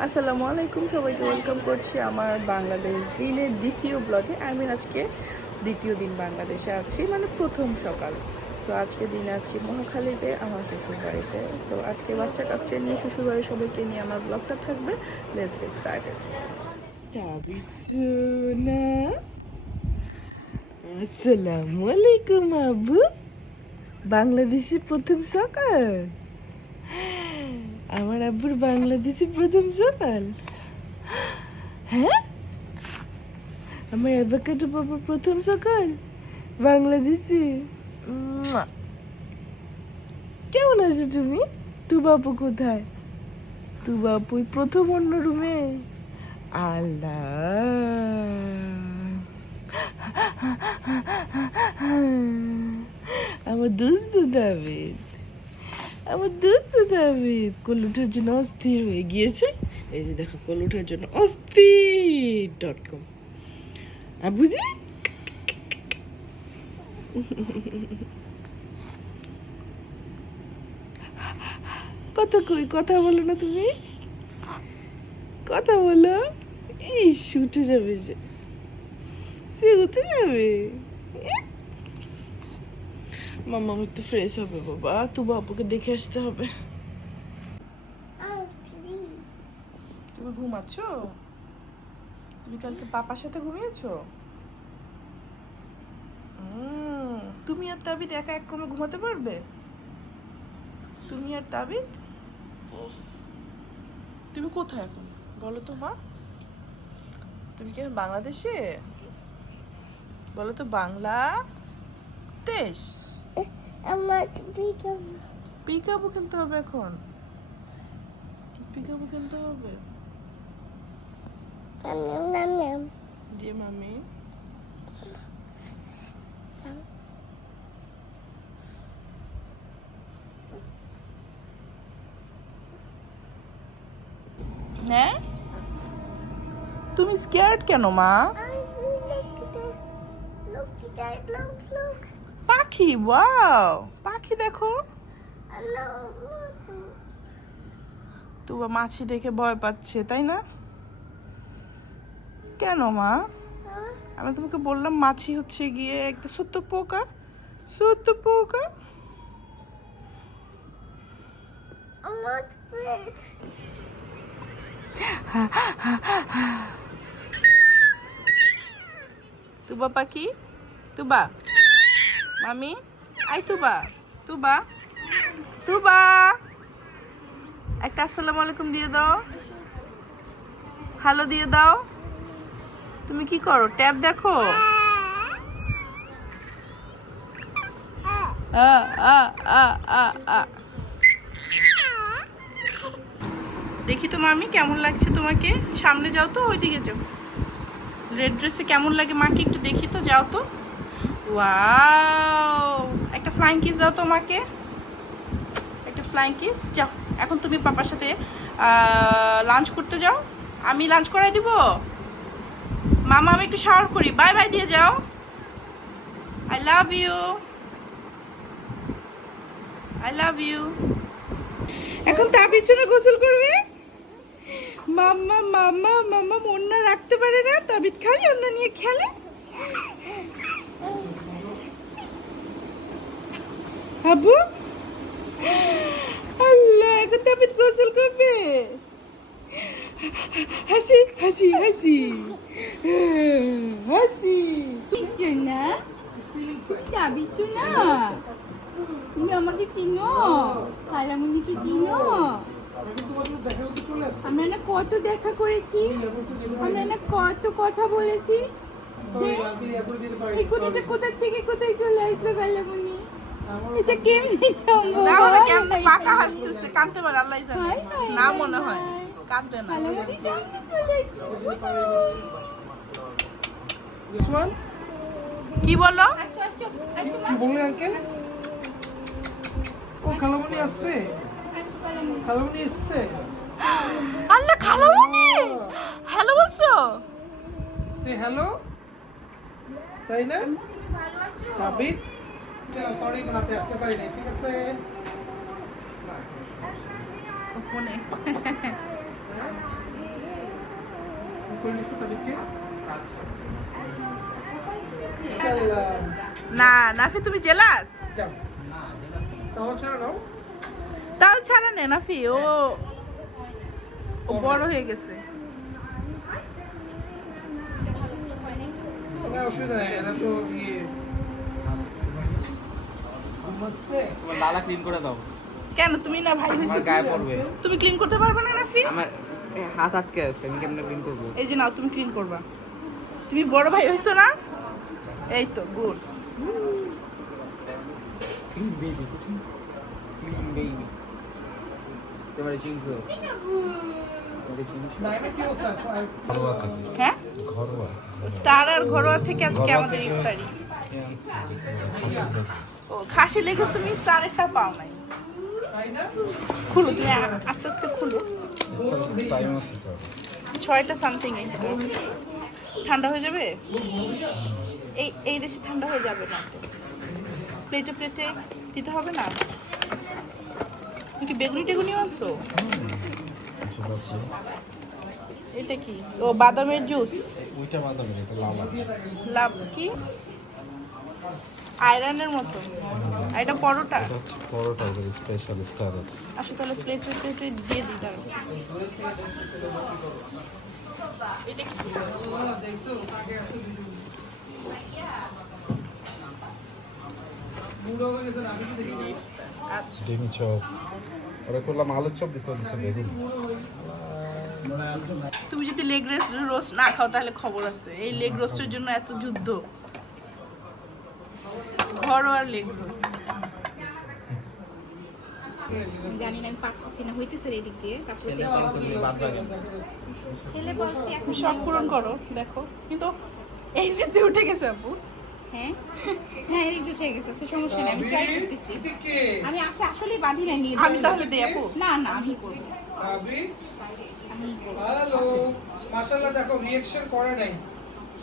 আসসালামু আলাইকুম, সবাইকে ওয়েলকাম করছি আমার বাংলাদেশ দিনের দ্বিতীয় ব্লগে। আমি আজকে দ্বিতীয় দিন বাংলাদেশে আছি, মানে প্রথম সকাল। সো আজকে দিন আছি মহাখালীতে, আমার শ্বশুরবাড়িতে। সো আজকে বাচ্চা কাচ্চা নিয়ে শ্বশুরবাড়ির সবাইকে নিয়ে আমার ব্লগটা থাকবে। Let's get started. আসসালামু আলাইকুম আব্বু। বাংলাদেশে প্রথম সকাল, আমার আব্বুর বাংলাদেশে প্রথম সকাল। হ্যাঁ, আমার অ্যাভোকাডো বাবার প্রথম সকাল বাংলাদেশে। মুয়া। কেমন আছো তুমি? তু বাপু কোথায়? তু বাপু প্রথম অন্য রুমে। আল্লাহ, আমার দুস্তু দাবিদ, আমার দুস্তু দাবিদ কোল ওঠার জন্য অস্থির হয়ে গিয়েছে। এই যে দেখো, কোল ওঠার জন্য অস্থির.com। বুঝি কথা কই, কথা বলো না তুমি, কথা বলো। ইস, উঠে যাবে, সে উঠে যাবে। মাম্মা একটু ফ্রেশ হবে বাবা, তু বাবুকে দেখে আসতে হবে। তুমি ঘুমাচ্ছ? তুমি কালকে পাপার সাথে ঘুমিয়েছো? তুমি আর তাবিদ একা এক রুমে ঘুমাতে পারবে? তুমি আর তাবিদ? তুমি কোথায় এখন বলো তো মা? তুমি কি এখন বাংলাদেশে? বলো তো, বাংলাদেশ। আমার পিকাবু খেলতে হবে এখন, পিকাবু খেলতে হবে। জি মামি। হ্যাঁ, তুমি স্কেয়ার্ড কেন মা? পাখি, ওয়াও, পাখি দেখো। তো মাছি দেখে ভয় পাচ্ছে, তাই না? কেন মা? আমি তোমাকে বললাম মাছি হচ্ছে গিয়ে একটা ছোট্ট পোকা, ছোট্ট পোকা। তুবা পাখি, তুবা মামি, আই তুবা, তুবা, তুবা, একটা আসসালামু আলাইকুম দিয়ে দাও, হ্যালো দিয়ে দাও। তুমি কি করো? ট্যাব দেখো। দেখি তো মামি কেমন লাগছে তোমাকে। সামনে যাও তো, ওইদিকে যাও। রেড ড্রেসে কেমন লাগে মাকে একটু দেখি তো, যাও তো। ওয়াও, একটা ফ্লাইং কিস দাও তো মাকে, একটা ফ্লাইং কিস। যাও এখন তুমি পাপার সাথে লাঞ্চ করতে যাও। আমি লাঞ্চ করাই দিব। মামা আমি একটু শাওয়ার করি, বাই বাই দিয়ে যাও। I love you, I love you. এখন তা পিছনে গোসল করবে। মাম্মা মাম্মা মাম্মা ওন্না রাখতে পারে না, তাবিদ খালি ওন্না নিয়ে খেলে। আবু, আল্লাহ, এখন তাবিদ গোসল করবে। হাসি হাসি হাসি হাসি। কিছু না, যাবি না? তুমি আমাকে চিনো? খালামুনিকে চিনো? আমরা না কত দেখা করেছি, আমরা না কত কথা বলেছি। কোথা থেকে কোথায় চলে আসলো খালামুনি? এটা কেমনি সম্ভব? কেমনে পাকা হাসতেছে, কাঁদতে পারে আল্লাহ জানে। না মনে হয় কাঁদবে না। খালামুনি সামনে চলে আসছে। কি বলো? আসো আসো আসো মা, কি বললেন আঙ্কেল? ও খালামণি আসছে, আসো খালামুনি। খালামণি এসছে। আল্লাহ, খালামুনি হ্যালো বলছো? সে হ্যালো, তাই না? ভালো আছো? তাবিদ, সরি বানাতে আসতে পারি না, ঠিক আছে? ফোনে করে নিচ্ছি তাদেরকে না নাফি তুমি জেলাস যাও তাও ছাড়া নাও তাও ছাড়া নে নাফি ও ও বড় হয়ে গেছে না অসুবিধা নেই এরা তো ইয়ে ঘুমাচ্ছে তোমার লালা ক্লিন করে দাও। কেন তুমি না ভাই হইছো আমার গায়ে পড়বে। তুমি ক্লিন করতে পারবে না নাফি আমার হাত আটকে আছে, আমি কেমনে ক্লিন করবো? এই যে নাও তুমি ক্লিন করবা তুমি বড় ভাই হইছো না এই তো good clean baby, clean baby. এবারে চিনছো? এবারে চিনছো? না এটা কি অবস্থা হ্যাঁ স্টার আর ঘরোয়া থেকে আজকে আমাদের ইফতারি ও খাসি লেগেছ তুমি স্টারেরটা পাও নাই খুলো তুমি আস্তে আস্তে খুলো 6টা সামথিং ঠান্ডা হয়ে যাবে এই এই দেশে ঠান্ডা হয়ে যাবে না তো প্লেটে প্লেটে দিতে হবে না তুমি কি বেগুনি টেগুনি আনছো এটা কি ও বাদামের জুস ওইটা বাদামের, এটা লালা। লাভ কি আয়রনের মতো আর এটা পরোটা এটা হচ্ছে পরোটা, স্পেশাল স্টারের। আসলে তাহলে প্লেটে প্লেটে দিয়ে দিই দাঁড়ো এটা কি বুড়ো হয়ে গেছে না আমি কি দেখি আচ্ছা ডিম চপ, ওরা করলাম আলুর চপ দিতে হচ্ছে বেগুন। তুমি যদি লেগ রোস্ট না খাও তাহলে খবর আছে এই লেগ রোস্টের জন্য এত যুদ্ধ ঘরোয়া লেগ রোস্ট জানি না আমি পারতেছি না হইতেছে রে এদিক দিয়ে তারপরে ছেলে চেষ্টা বলছে তুমি বাদ বাকি। ছেলে বলছি এখন তুমি শখ পূরণ করো দেখো কিন্তু এই যেতে উঠে গেছে আপু হ্যাঁ হ্যাঁ এদিক দিয়ে উঠে গেছে আচ্ছা সমস্যা নেই আমি ট্রাই করতেছি এদিকে আমি আপনি আসলে বাঁধি না নিয়ে আমি তাহলে দিই আপু না না আমি করবো আবি আমি করবো হ্যালো মাশাআল্লাহ দেখো রিঅ্যাকশন করে নাই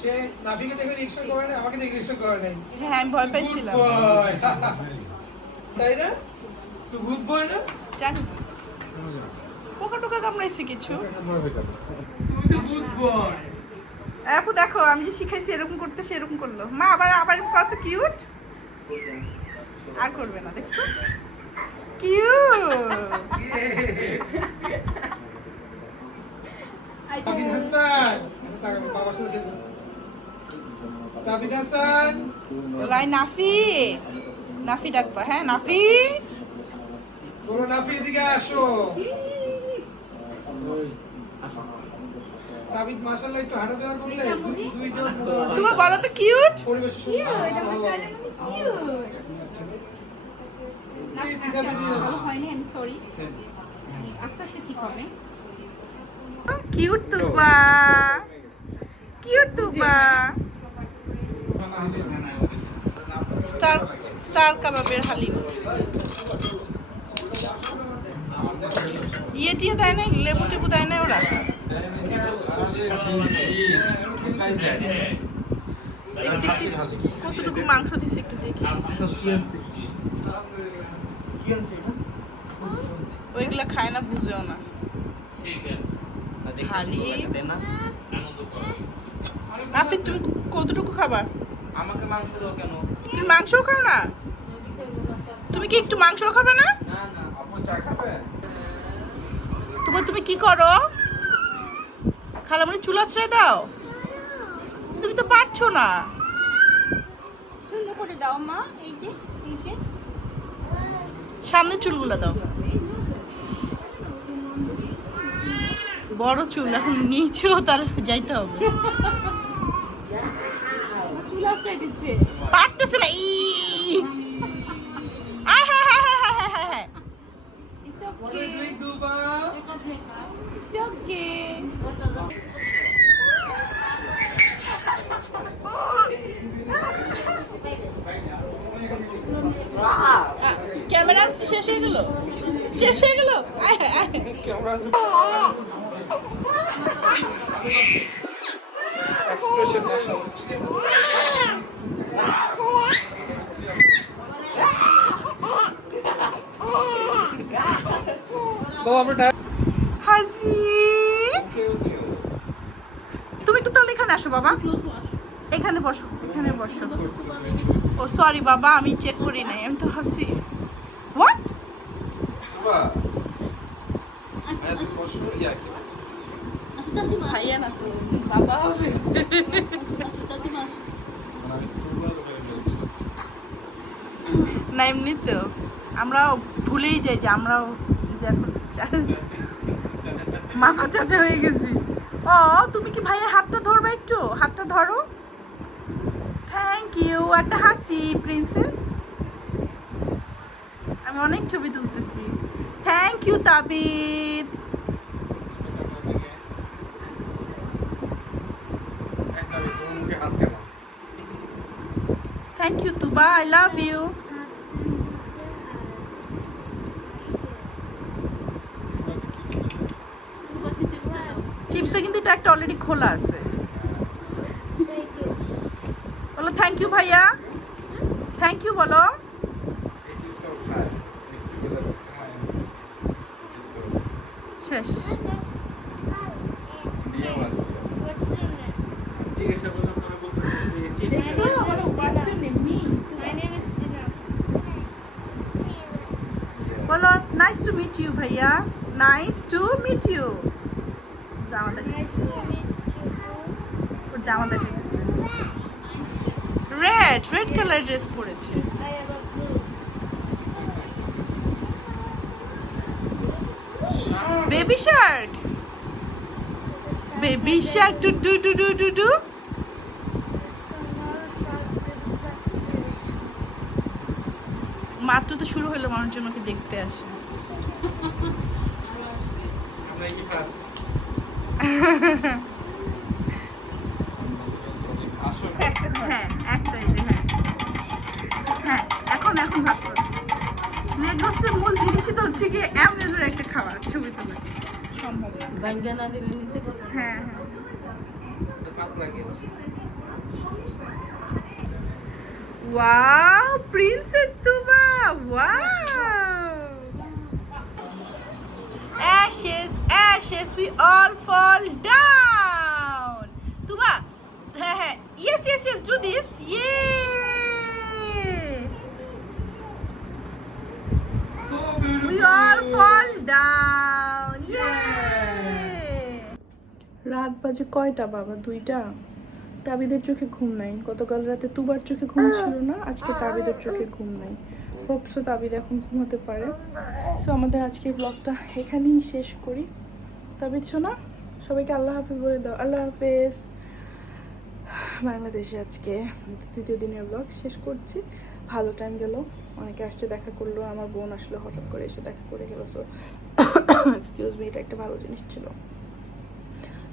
সে নাফিকে দেখে রিঅ্যাকশন করে নাই আমাকে দেখে রিঅ্যাকশন করে নাই হ্যাঁ আমি ভয় পাইছিলাম Good boy. তাই না তো গুড বয় না জানি পোকা টোকা কামড়াইছে কিছু তুমি তো গুড বয় আপু দেখো আমি যে শিখাইছি এরকম করতে সেরকম করলো মা আবার আবার কত কিউট আর করবে না দেখছো কিউট তাবিদ হাসান বাবার সাথে যেতেছে তাবিদ হাসান লাই নাফি নাফি ডাকবা হ্যাঁ নাফি তোর নাফি এদিকে আসো তাবিদ মাশাআল্লাহ একটু হাঁটাচলা করলে দুইজন তুমি বলো তো কিউট পরিবেশের সুন্দর ভালো হয়নি আমি সরি আস্তে আস্তে ঠিক হবে কিউট তুবা কিউট তুবা স্টার স্টার কাবাবের হালিম ইয়ে টিয়ে দেয় না লেবু টেবু দেয় না ওরা দেখতেছি কতটুকু মাংস দিছে একটু দেখি ওইগুলা খায় না বুঝেও না হালিম না নাফি তুমি কতটুকু খাবার আমাকে মাংস দাও কেন? তুমি মাংসও খাও না তুমি কি একটু মাংসও খাবে না না না তুমি কি করো খালামণি চুলা ছেড়ে দাও তুমি তো পারছো না সুন্দর করে দাও মা এই যে সামনে চুলগুলো দাও বড় চুল এখন নিচেও তার যাইতে হবে চুল আসতে দিচ্ছে পারতেছে না It's okay. দুবা It's okay. Camera শেষ হয়ে গেল শেষ হয়ে গেল এক্সপ্রেশন বাবা আমরা হাসি আসো বাবা, এখানে বসো, এখানে বসো। ও সরি বাবা, আমি চেক করি নাই, আমি তো ভাবছি হোয়াট। ভাইয়া না তো বাবা হবে। না এমনি তো আমরাও ভুলেই যাই যে আমরাও যে এখন মামা চাচা হয়ে গেছি। ও তুমি কি ভাইয়ের হাতটা ধরবে, একটু হাতটা ধরো। থ্যাংক ইউ, একটা হাসি প্রিন্সেস। আমি অনেক ছবি তুলতেছি। Thank you Tabid. Thank you Tuba, I love you. চিপসটা কিন্তু এটা একটা অলরেডি খোলা আছে। বলো থ্যাংক ইউ ভাইয়া, থ্যাংক ইউ বলো। শেষ। বলো নাইস টু মিট ইউ ভাইয়া, নাইস টু মিট ইউ। জামা দেখাইছে, ও জামা দেখাইতেছে। রেড রেড কালার ড্রেস পরেছে। বেবি শার্ক, বেবি শার্ক টু টু টু টু টু টু। মাত্র তো শুরু হলো, মানুষজন ওকে দেখতে আসে। হ্যাঁ একটাই যে হ্যাঁ হ্যাঁ, এখন এখন ভাগ করো। লেগোস্টের মূল জিনিসই তো হচ্ছে কি অ্যামনেজের একটা খাবার, ছবি তোলা সম্ভব না। ভাঙ্গা না দিলে নিতে পারবো। হ্যাঁ হ্যাঁ। Wow, Princess Tuba! Wow! Ashes, ashes, we all fall down. Tuba, yes, yes, yes, do this. Yay! So beautiful. We all fall down. Yay! রাত বাজে কয়টা বাবা? 2টা। তাবিদের চোখে ঘুম নাই। গতকাল রাতে তুবার চোখে ঘুম ছিল না, আজকে তাবিদের চোখে ঘুম নাই। হোপসো তাবিদ এখন ঘুমাতে পারে। সো আমাদের আজকের ব্লগটা এখানেই শেষ করি। তাবিদ শোনা, সবাইকে আল্লাহ হাফেজ বলে দাও। আল্লাহ হাফেজ। বাংলাদেশে আজকে 3য় দিনের ব্লগ শেষ করছি। ভালো টাইম গেল, অনেকে আসছে দেখা করলো। আমার বোন আসলে হঠাৎ করে এসে দেখা করে গেল। সো এক্সকিউজ মি, এটা একটা ভালো জিনিস ছিল।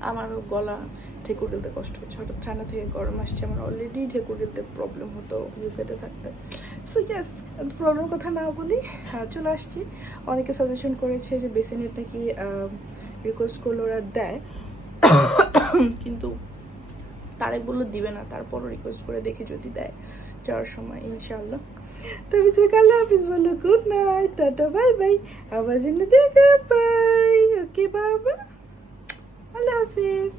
আমারও গলা ঠেকুর গেলতে কষ্ট হচ্ছে, হঠাৎ ঠান্ডা থেকে গরম আসছে। আমার অলরেডি ঠেকুর গেলতে প্রবলেম হতো ইউকেতে থাকতে। সো ইয়েস, প্রবলেমের কথা না বলি, চলে আসছি। অনেকে সাজেশন করেছে যে বেসিনেট নাকি রিকোয়েস্ট করলে ওরা দেয়, কিন্তু তারেক বললো দিবে না, তারপরও রিকোয়েস্ট করে দেখি যদি দেয় যাওয়ার সময় ইনশাআল্লাহ। তো বিসমিল্লাহ, আল্লাহ হাফিজ বললো, good night, tata, bye bye, আবার জন্য দেখা, বাই। ওকে বাবা, আল্লাহ হাফিজ।